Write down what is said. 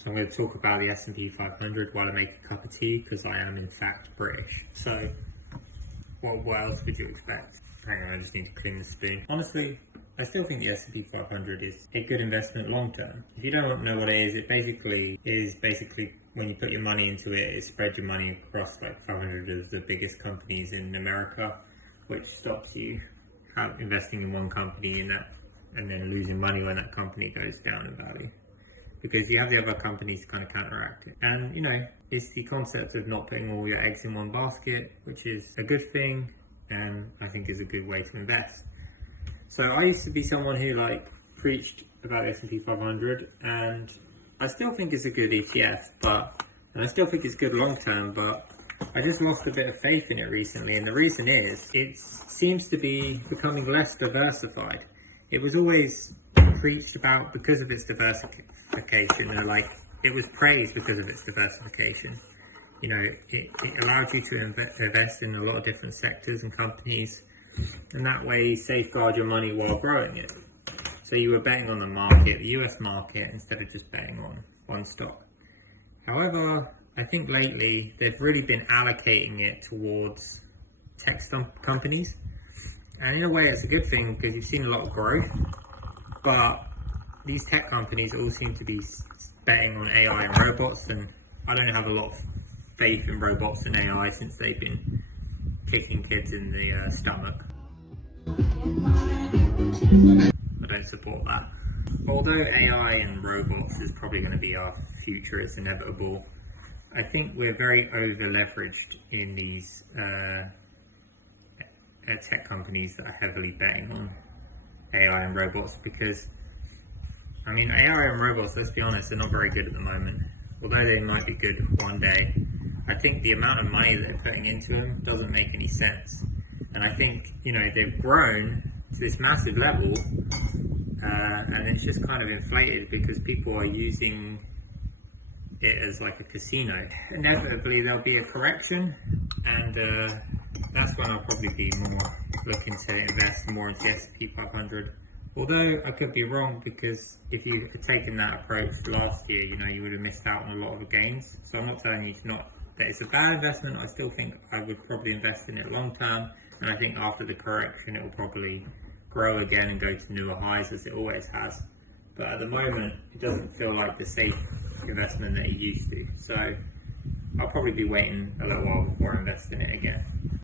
So I'm going to talk about the S&P 500 while I make a cup of tea, because I am in fact British. So what else would you expect? Hang on, I just need to clean the spoon. Honestly, I still think the S&P 500 is a good investment long term. If you don't know what it is basically when you put your money into it, it spreads your money across like 500 of the biggest companies in America, which stops you investing in one company and then losing money when that company goes down in value, because you have the other companies to kind of counteract it. And it's the concept of not putting all your eggs in one basket, which is a good thing, and I think is a good way to invest. So I used to be someone who preached about the S&P 500, and I still think it's a good ETF, and I still think it's good long term, but I just lost a bit of faith in it recently, and the reason is it seems to be becoming less diversified. It was always preached about because of its diversification, and it was praised because of its diversification. It allowed you to invest in a lot of different sectors and companies, and that way safeguard your money while growing it. So you were betting on the market, the US market, instead of just betting on one stock. However, I think lately they've really been allocating it towards tech companies, and in a way it's a good thing because you've seen a lot of growth, but these tech companies all seem to be betting on AI and robots, and I don't have a lot of faith in robots and AI since they've been kicking kids in the stomach. I don't support that. Although AI and robots is probably going to be our future, it's inevitable, I think we're very over leveraged in these tech companies that are heavily betting on AI and robots, because AI and robots, let's be honest, they're not very good at the moment. Although they might be good one day, I think the amount of money that they're putting into them doesn't make any sense. And I think, they've grown to this massive level, and it's just kind of inflated because people are using it as like a casino. Inevitably there'll be a correction, and that's when I'll probably be more looking to invest more into the S&P 500. Although I could be wrong, because if you had taken that approach last year, you would have missed out on a lot of the gains. So I'm not telling you that it's a bad investment. I still think I would probably invest in it long term, and I think after the correction it will probably grow again and go to newer highs, as it always has. But at the moment it doesn't feel like the safe investment that it used to. So I'll probably be waiting a little while before I invest in it again.